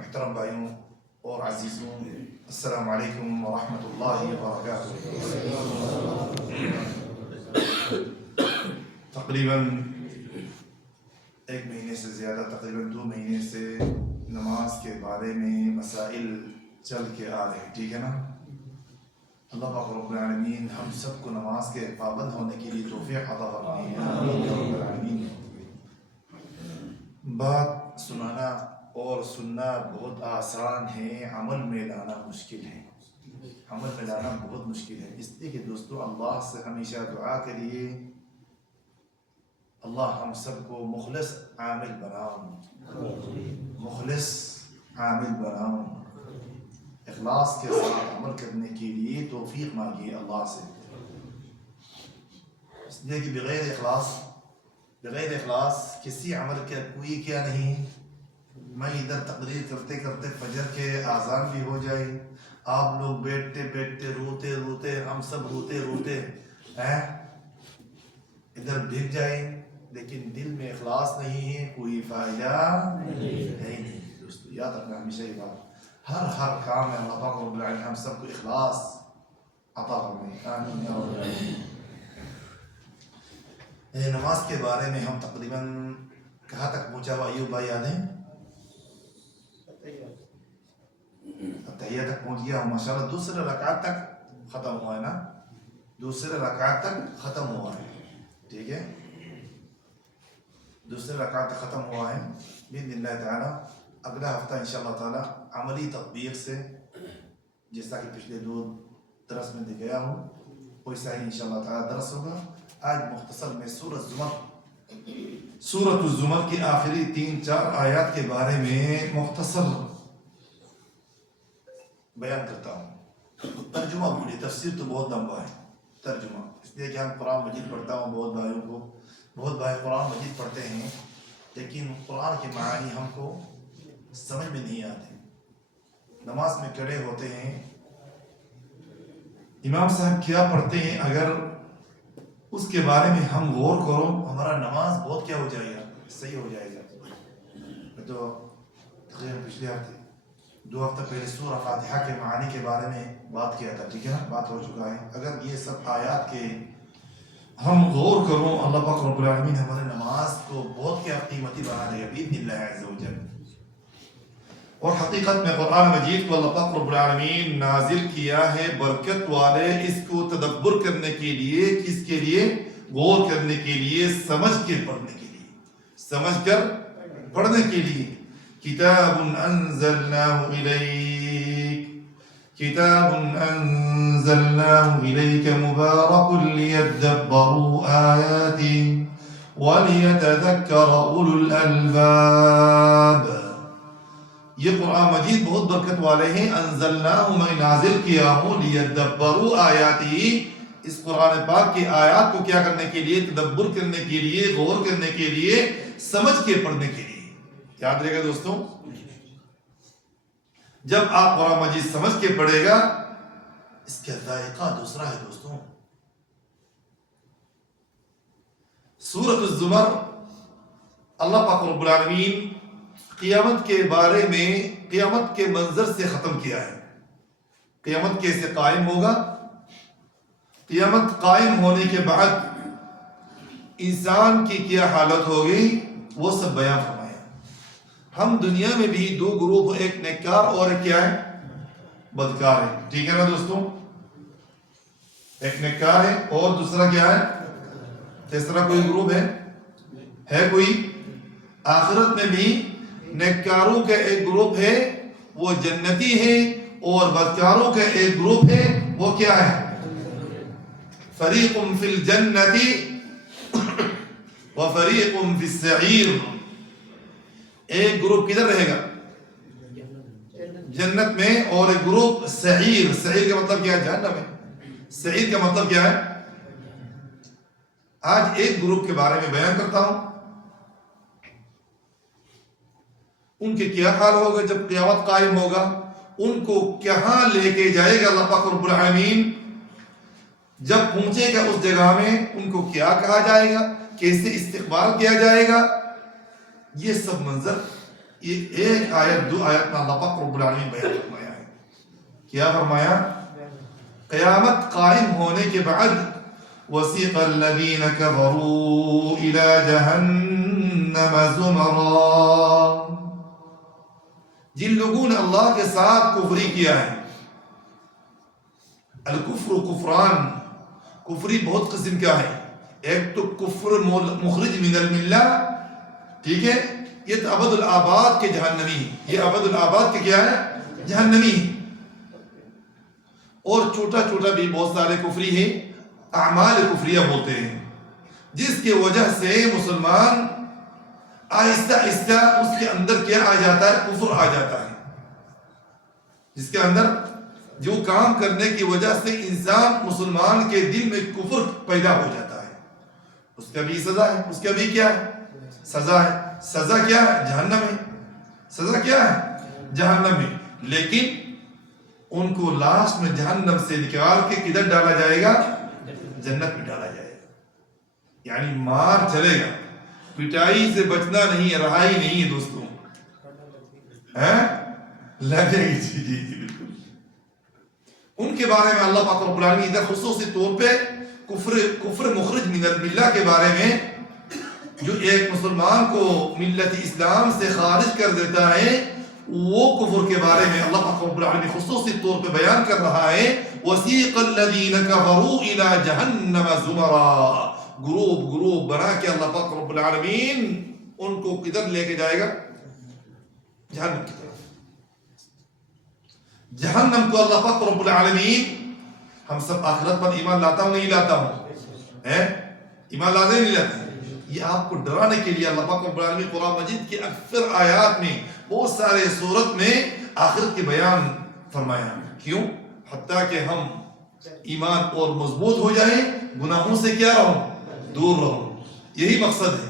محترم بھائیوں اور عزیزوں، السلام علیکم ورحمۃ اللہ وبرکاتہ۔ تقریباً ایک مہینے سے زیادہ، تقریباً 2 مہینے سے نماز کے بارے میں مسائل چل کے آ رہے ہیں، ٹھیک ہے نا؟ اللہ پاک رب العالمین ہم سب کو نماز کے پابند ہونے کے لیے توفیق عطا فرمائے، آمین یا رب العالمین۔ بات سنانا اور سننا بہت آسان ہے، عمل میں لانا مشکل ہے، عمل میں لانا بہت مشکل ہے۔ اس لیے کہ دوستو اللہ سے ہمیشہ دعا کریے، اللہ ہم سب کو مخلص عامل بناؤ، مخلص عامل بناؤ، اخلاص کے ساتھ عمل کرنے کے لیے توفیق مانگیے اللہ سے۔ اس لیے کہ بغیر اخلاص کسی عمل کا کوئی کیا نہیں۔ میں ادھر تقریر کرتے کرتے فجر کے آذان بھی ہو جائے، آپ لوگ بیٹھتے بیٹھتے روتے ہم سب روتے ادھر بھیگ جائیں، لیکن دل میں اخلاص نہیں ہے، کوئی فائدہ نہیں۔ دوستو یاد رکھنا ہمیشہ یہ بات، ہر کام میں اللہ پاک رب العالمین ہم سب کو اخلاص عطا فرمائے، آمین یا رب العالمین۔ نماز کے بارے میں ہم تقریباً کہاں تک پہنچا ہوا ایوب بھائی یاد ہے؟ تحیہ تک پہنچ گیا ہوں ماشاءاللہ، دوسرے رکعت تک ختم ہوا ہے نا، دوسرے رکعت تک ختم ہوا ہے، ٹھیک ہے، دوسرے رکعت تک ختم ہوا ہے باذن اللہ تعالی۔ اگلا ہفتہ انشاءاللہ تعالی عملی تطبیق سے، جیسا کہ پچھلے 2 درس میں دکھایا ہوں ویسا ہی انشاءاللہ تعالی درس ہوگا۔ آج مختصر میں سورۃ الزمر کی آخری 3-4 آیات کے بارے میں مختصر بیان کرتا ہوں۔ ترجمہ بولیے، تفسیر تو بہت لمبا ہے، ترجمہ اس لیے کہ ہم قرآن مجید پڑھتا ہوں، بہت بھائی قرآن مجید پڑھتے ہیں، لیکن قرآن کے معانی ہم کو سمجھ میں نہیں آتے۔ نماز میں کھڑے ہوتے ہیں، امام صاحب کیا پڑھتے ہیں، اگر اس کے بارے میں ہم غور کرو، ہمارا نماز بہت کیا ہو جائے گا، صحیح ہو جائے گا۔ تو تقریباً پچھلے ہفتے 2 ہفتہ پہلے سورہ فاتحہ کے معانی کے بارے میں بات کیا تھا، ٹھیک ہے نا، بات ہو چکا ہے۔ اگر یہ سب آیات کے ہم غور کروں، اللہ پاک رب العالمین ہمارے نماز کو بہت کیا قیمتی بنا دے گا باذن اللہ عز و جل۔ اور حقیقت میں قرآن مجید کو اللہ پاک رب العالمین نازل کیا ہے برکت والے، اس کو تدبر کرنے کے لیے، کس کے لیے؟ غور کرنے کے لیے، سمجھ کے پڑھنے کے لیے، سمجھ کر پڑھنے کے لیے۔ کتاب انزلناہ الیک، کتاب انزلناہ الیک مبارک لیدبروا آیاتہ ولیتذکر اولو الالباب۔ یہ قرآن مجید بہت برکت والے ہیں، انزلناہ میں نازل کیا ہوں، لیدبروا آیاتہ، اس قرآن پاک کی آیات کو کیا کرنے کے لیے؟ تدبر کرنے کے لیے، غور کرنے کے لیے، سمجھ کے پڑھنے کے لیے۔ یاد رہے گا دوستوں، جب آپ قرآن مجید سمجھ کے پڑھے گا، اس کا ذائقہ دوسرا ہے دوستوں۔ سورۃ الزمر اللہ پاک رب العالمین قیامت کے بارے میں، قیامت کے منظر سے ختم کیا ہے۔ قیامت کیسے قائم ہوگا، قیامت قائم ہونے کے بعد انسان کی کیا حالت ہوگی، وہ سب بیان فرمایا۔ ہم دنیا میں بھی 2 گروپ، ایک نیکار اور ایک کیا ہے؟ بدکار ہے، ٹھیک ہے نا دوستوں؟ ایک نیکار ہے اور دوسرا کیا ہے؟ تیسرا کوئی گروپ ہے کوئی؟ آخرت میں بھی نیکاروں کا ایک گروپ ہے، وہ جنتی ہے، اور بدکاروں کا ایک گروپ ہے، وہ کیا ہے؟ فریق فی الجنت وفریق فی السعیر۔ ایک گروپ کدھر رہے گا؟ جنت میں، اور ایک گروپ سعیر۔ سعیر کا مطلب کیا ہے؟ جہنم ہے۔ سعیر کا مطلب کیا ہے؟ آج ایک گروپ کے بارے میں بیان کرتا ہوں، ان کے کیا حال ہوگا جب قیامت قائم ہوگا، ان کو کہاں لے کے جائے گا اللہ پاک رب العالمین، جب پہنچے گا اس جگہ میں ان کو کیا کہا جائے گا، کیسے استقبال کیا جائے گا، یہ سب منظر یہ ایک آیت دو آیت میں اللہ پاک رب العالمین بیان فرمایا ہے. کیا فرمایا؟ قیامت قائم ہونے کے بعد وَسِيقَ الَّذِينَ كَفَرُوا إِلَى جَهَنَّمَ زُمَرًا. جن لوگوں نے اللہ کے ساتھ کفری کیا ہے. الکفر کفران، کفری بہت قسم کا ہے. ایک تو کفر مخرج من الملہ، ٹھیک ہے، یہ تو ابد الآباد کے جہنمی، یہ ابد الآباد کے کیا ہے؟ جہنمی. اور چھوٹا چھوٹا بھی بہت سارے کفری ہیں، اعمال کفریہ بولتے ہیں، جس کی وجہ سے مسلمان آہستہ آہستہ اس کے اندر کیا آ جاتا ہے؟ کفر آ جاتا ہے. جس کے اندر جو کام کرنے کی وجہ سے انسان مسلمان کے دل میں کفر پیدا ہو جاتا ہے، اس کا بھی سزا ہے. اس کا بھی کیا ہے؟ سزا ہے. سزا کیا ہے؟ جہنم ہے. سزا کیا ہے؟ جہنم ہے. لیکن ان کو لاسٹ میں جہنم سے نکال کے کدھر ڈالا جائے گا؟ جنت میں ڈالا جائے گا. یعنی مار چلے گا، پٹائی سے بچنا نہیں ہے، رہائی نہیں ہے دوستوں. لگے گی. جی جی جی بالکل. ان کے بارے میں اللہ پاک رب العالمین ادھر خصوصی طور پہ کفر مخرج من الملہ کے بارے میں، جو ایک مسلمان کو ملت اسلام سے خارج کر دیتا ہے، وہ کفر کے بارے میں اللہ پاک رب العالمین خصوصی طور پہ بیان کر رہا ہے. وَسِيقَ الَّذِينَ كَفَرُوا إِلَى جَهَنَّمَ زُمَرًا. گروپ گروپ بنا کے اللہ پاک رب العالمین ان کو کدھر لے کے جائے گا؟ جہنم کی طرف. جہنم کو اللہ پاک رب العالمین، ہم سب آخرت پر ایمان لاتا ہوں نہیں لاتا ہوں؟ ایمان لاتے نہیں لاتے؟ یہ آپ کو ڈرانے کے لیے اللہ پاک رب العالمین قرآن مجید کی اکثر آیات میں، بہت سارے صورت میں آخرت کے بیان فرمایا. کیوں؟ حتیٰ کہ ہم ایمان اور مضبوط ہو جائیں، گناہوں سے کیا رہوں؟ دور رہوں. یہی مقصد ہے.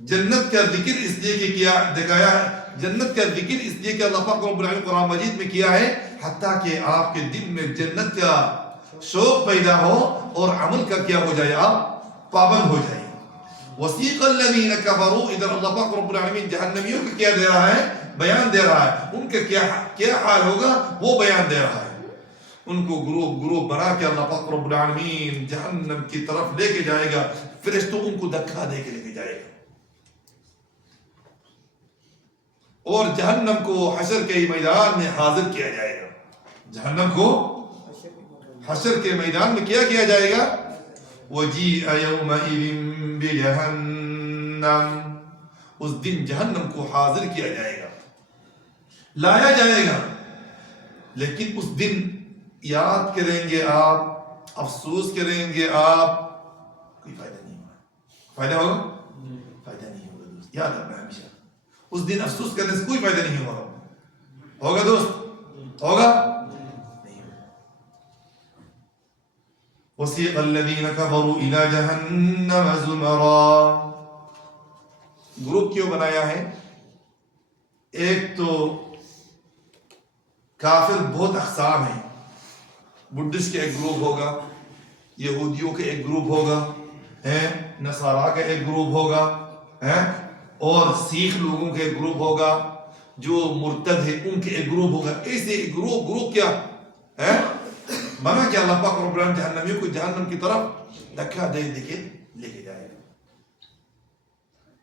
جنت کا ذکر اس لیے کہ کیا دکھایا ہے، جنت کا ذکر اس لیے کہ اللہ پاک رب العالمین قرآن مجید میں کیا ہے، حتیٰ کہ آپ کے دل میں جنت کا شوق پیدا ہو اور عمل کا کیا ہو جائے، آپ پابند ہو جائیں. وَسِيقَ الَّذِينَ كَفَرُوا. ادھر اللہ پاک رب العالمین جہنمیوں کو کیا دے رہا ہے؟ بیان دے رہا ہے. ان کا کیا حال ہوگا وہ بیان دے رہا ہے. ان کو گروپ گروپ بنا کے اللہ پاک رب العالمین جہنم کی طرف لے کے جائے گا. فرشتوں ان کو دھکا دے کے لے کے جائے گا، اور جہنم کو حشر کے میدان میں حاضر کیا جائے گا. جہنم کو حشر کے میدان میں کیا کیا جائے گا؟ وَجِيءَ يَوْمَئِذٍ بِجَهَنَّمَ. اس دن جہنم کو حاضر کیا جائے گا، لایا جائے گا. لیکن اس دن یاد کریں گے آپ، افسوس کریں گے آپ، کوئی فائدہ نہیں ہوگا. فائدہ ہوگا؟ فائدہ نہیں ہوگا دوست. یاد رکھنا ہمیشہ، اس دن افسوس کرنے سے کوئی فائدہ نہیں ہوگا. ہوگا دوست؟ ہوگا نہیں ہوگا. وَسِيقَ الَّذِينَ كَفَرُوا إِلَى جَهَنَّمَ زُمَرًا. گروپ کیوں بنایا ہے؟ ایک تو کافر بہت اقسام ہیں. بدھسٹ کا ایک گروپ ہوگا، یہودیوں کا ایک گروپ ہوگا، نصارا کا ایک گروپ ہوگا، اور سیکھ لوگوں کا ایک گروپ ہوگا، جو مرتد ہے ان کے ایک گروپ ہوگا. ایسے گروپ کیا بنا کہ اللہ پاک رب العالمین جہنمیوں کو جہنم کی طرف دھکا دے دے کے لے کے جائے گا.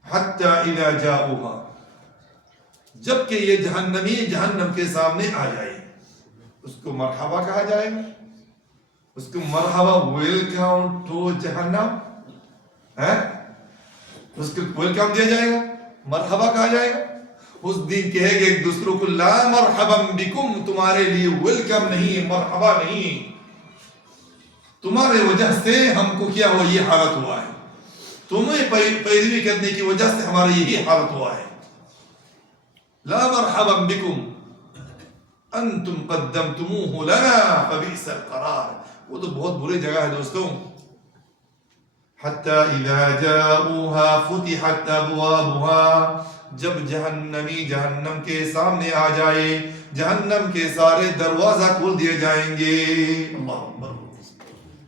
حتی اذا جاؤہا. جب کہ یہ جہنمی جہنم کے سامنے آ جائے، اس کو مرحبا کہا جائے گا. اس کو مرحبا، ویلکم ٹو جہنم. اس کو ویلکم دیا جائے گا، مرحبا کہا جائے گا. اس دن کہے گے ایک دوسروں کو لا مرحبا بکم، تمہارے لیے ویلکم نہیں، مرحبا نہیں، تمہارے وجہ سے ہم کو کیا ہوا، یہ حالت ہوا ہے، تمہیں پیروی کرنے کی وجہ سے ہمارا یہی حالت ہوا ہے. لا مرحبا بکم انتم قدمتموه لنا فبئس القرار. وہ تو بہت بری جگہ ہے دوستوں. حتی اذا جاؤوها فتحت ابوابها. جب جہنمی جہنم کے سامنے آ جائے، جہنم کے سارے دروازہ کھول دیے جائیں گے. اللہ اکبر.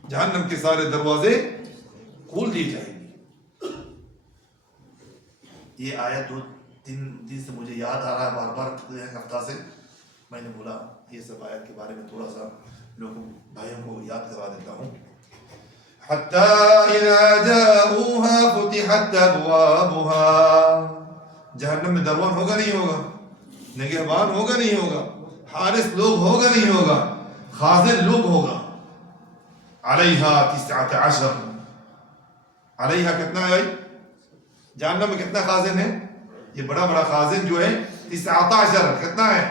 جہنم کے سارے دروازے کھول دیے جائیں گے. یہ آیت دن سے مجھے یاد آ رہا ہے بار بار ایک ہفتہ سے میں نے بولا یہ سب آیت کے بارے میں تھوڑا سا لوگوں بھائیوں کو یاد کروا دیتا ہوں. حتی اذا جاؤوها فتحت ابوابها. جہنم میں دربان ہوگا نہیں ہوگا, نگہبان ہوگا نہیں ہوگا, حارس لوگ ہوگا نہیں ہوگا, خازن لوگ ہوگا. علیہا 19, علیہا کتنا ہے جہنم میں کتنا خازن ہے؟ یہ بڑا بڑا خازن جو ہے 19 کتنا ہے؟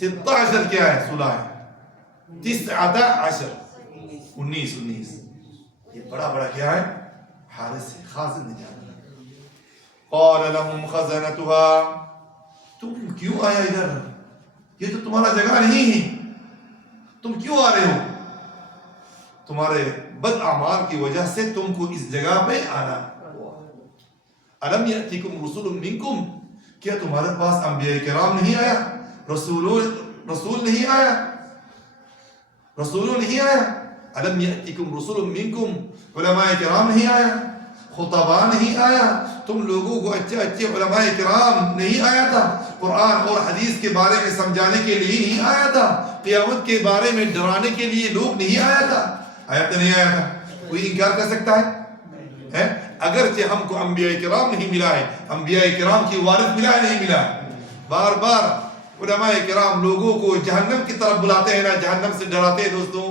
16 کیا ہے؟ 16 ہے. 19 19 یہ بڑا بڑا کیا ہے؟ حارس ہے, خازن ہے جہنم. قال لهم خزنتها, تم کیوں آیا ادھر؟ یہ تو تمہارا جگہ نہیں ہے, تم کیوں آ رہے ہو؟ تمہارے بد اعمال کی وجہ سے تم کو اس جگہ پہ آنا. الم یأتیکم رسول منکم, کیا تمہارے پاس انبیاء کرام نہیں آیا؟ رسول نہیں آیا؟ رسول نہیں آیا؟ الم یأتیکم رسول منکم, علماء کرام نہیں آیا؟ خطباء نہیں آیا؟ تم لوگوں کو اچھے اچھے علماء کرام نہیں آیا تھا؟ قرآن اور حدیث کے بارے میں سمجھانے کے لیے نہیں آیا تھا؟ قیامت کے بارے میں ڈرانے کے لیے لوگ نہیں آیا تھا؟ آیا تو نہیں آیا تھا؟ کوئی انکار کر سکتا ہے؟ اگرچہ ہم کو انبیاء کرام نہیں ملا ہے, انبیاء کرام کی وارث ملا ہے نہیں ملا ہے؟ بار بار علماء کرام لوگوں کو جہنم کی طرف بلاتے ہیں نا, جہنم سے ڈراتے ہیں دوستوں.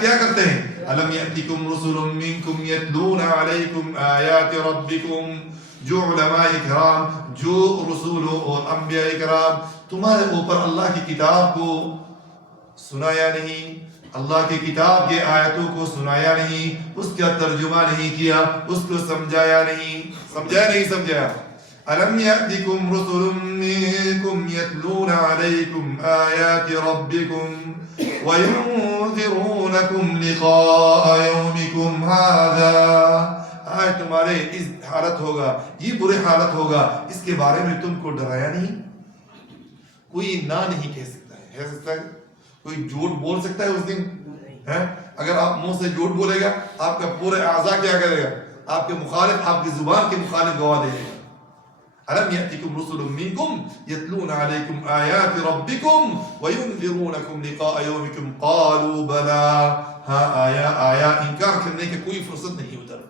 کیا کرتے ہیں؟ الم یأتیکم رسول منکم یتلون علیکم آیات ربکم, جو علماء کرام, جو رسولوں اور انبیاء کرام تمہارے اوپر اللہ کی کتاب کو سنایا نہیں, اللہ کی کتاب کے آیتوں کو سنایا نہیں, اس کا ترجمہ نہیں کیا, اس کو سمجھایا نہیں. سمجھایا نہیں سمجھایا؟ الم یأتیکم رسول منکم یتلون علیکم آیات ربکم وینذرونکم لقاء یومکم ھذا. آج تمہارے اس حالت ہوگا, یہ برے حالت ہوگا, اس کے بارے میں تم کو ڈرایا نہیں؟ کوئی نہ نہیں کہہ سکتا ہے, کہہ سکتا ہے؟ کوئی جھوٹ بول سکتا ہے اس دن؟ اگر آپ منہ سے جھوٹ بولے گا, آپ کا پورے اعضاء کیا کرے گا؟ آپ کے مخالف, آپ کی زبان کے مخالف گواہ دے گا. الم یأتیکم رسول منکم یتلون علیکم آیات ربکم وینذرونکم لقاء یومکم قالوا بلا. ہاں آیا, آیا, انکار کرنے کی کوئی فرصت نہیں ادھر.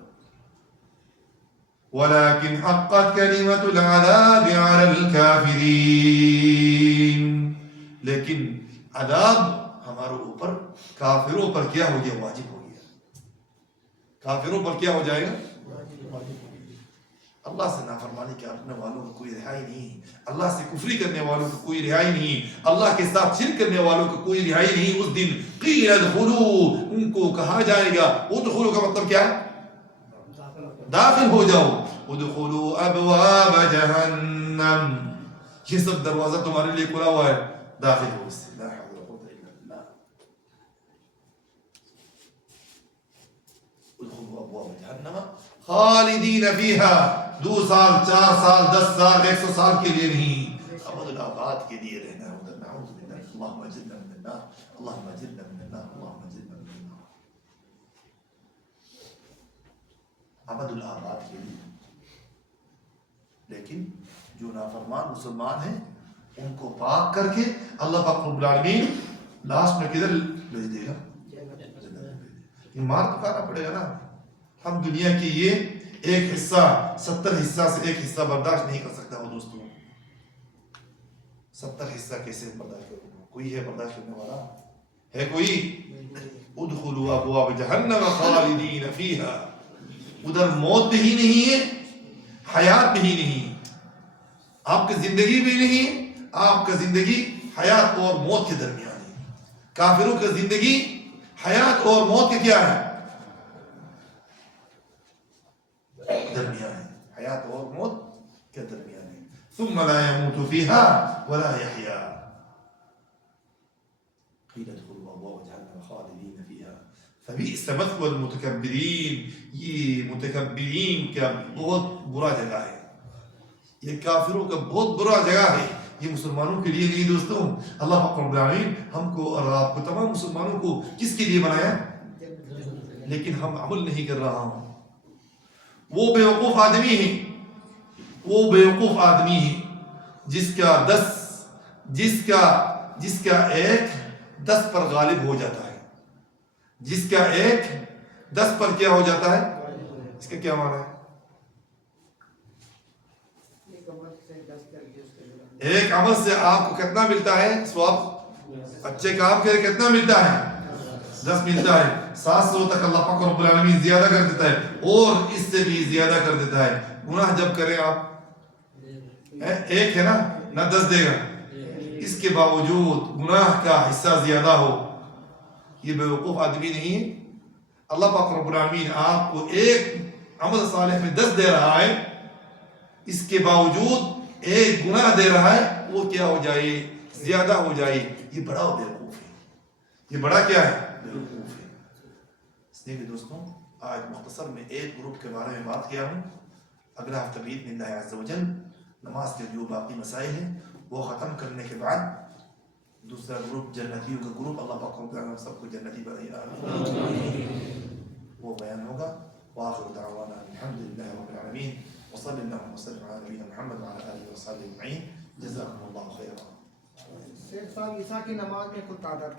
ولكن حقت كلمة العذاب على الكافرين, لیکن عذاب ہمارے اوپر, کافروں پر کیا ہو گیا؟ واجب ہو گیا. کافروں پر کیا ہو جائے گا؟ اللہ سے نافرمانی کرنے والوں کو کوئی رہائی نہیں, اللہ سے کفری کرنے والوں کو کوئی رہائی نہیں, اللہ کے ساتھ شرک کرنے والوں کو کوئی رہائی نہیں. اس دن قیل ادخلوا, ان کو کہا جائے گا, ادخلوا کا مطلب کیا ہے؟ داخل ہو جاؤ. ادخلوا ابواب جہنم, یہ سب دروازہ تمہارے لیے کھلا ہوا ہے, داخل ہو اس سے. لا حول ولا قوة الا بالله. ادخلوا ابواب جہنم خالدین فیہا, 2 سال 4 سال 10 سال 100 سال کے لیے نہیں, ابد الآباد کے لیے رہنا ہے ادھر. نعوذ باللہ. اللہم اجرنا من النار, اللہم اجرنا من النار, اللہم اجرنا من النار. ابد الآباد کے لیے. لیکن جو نافرمان مسلمان ہیں ان کو پاک کر کے اللہ پاک رب العالمین لاسٹ میں کدھر بھیج دے گا؟ یہ مار تو کھانا پڑے گا نا. ہم دنیا کی یہ ایک حصہ 70 حصہ سے ایک حصہ برداشت نہیں کر سکتا. وہ دوستوں 70 حصہ کیسے برداشت کرے گا؟ کوئی ہے برداشت کرنے والا؟ ہے کوئی؟ ادخلوا ابواب جہنم خالدین فیہا, ادھر موت بھی نہیں ہے, حیات بھی نہیں, آپ کی زندگی بھی نہیں, آپ کا زندگی حیات اور موت کے درمیان ہے. کافروں کا زندگی حیات اور موت کے کیا ہے؟ درمیان ہے, حیات اور موت کے درمیان ہے. ثم لا يموت فيها ولا يحيا. قيل ادخلوا ابواب جهنم خالدين فيها فبئس مثوى المتكبرين. یہ متکبرین کا بہت برا جگہ ہے, یہ کافروں کا بہت برا جگہ ہے, یہ مسلمانوں کے لیے نہیں دوستوں. اللہ رب العالمین ہم کو اور آپ کو, تمام مسلمانوں کو کس کے لیے بنایا؟ لیکن ہم عمل نہیں کر رہا ہوں. وہ بیوقوف آدمی ہے، وہ بیوقوف آدمی ہے جس کا ایک 10 پر غالب ہو جاتا ہے، جس کا ایک 10 پر کیا ہو جاتا ہے. اس کا کیا معنی ہے؟ ایک عمل سے آپ کو کتنا ملتا ہے ثواب؟ اچھے کام کے کتنا ملتا ہے؟ 10 ملتا ہے. 700 تک اللہ پاک رب العالمین زیادہ کر دیتا ہے، اور اس سے بھی زیادہ کر دیتا ہے. گناہ جب کریں آپ، ایک ہے نا، نہ 10 دے گا، اس کے باوجود گناہ کا حصہ زیادہ ہو، یہ بیوقوف آدمی نہیں ہے. اللہ پاک رب العالمین آپ کو ایک عمل صالح میں 10 دے رہا ہے، اس کے باوجود ایک گناہ دے رہا ہے، وہ کیا ہو جائے؟ زیادہ ہو جائے. یہ بڑا بیوقوف ہے. یہ بڑا کیا ہے؟ بیوقوف ہے. اس لیے کہ دوستوں، آج مختصر میں ایک گروپ کے بارے میں بات کیا ہوں. اگلا ہفتہ باذن اللہ عز و جل نماز کے جو باقی مسائل ہیں وہ ختم کرنے کے بعد دوسرا گروپ جنتیوں کا گروپ، اللہ پاک رب العالمین سب کو جنتی بنائے، وہ بیان ہوگا. وآخر دعوانا الحمد لله رب العالمين وصلى اللهم وسلم على نبينا محمد وعلى آله وصحبه أجمعين. جزاكم الله خيرا. شیخ صاحب عیسیٰ کی نماز میں کچھ تعداد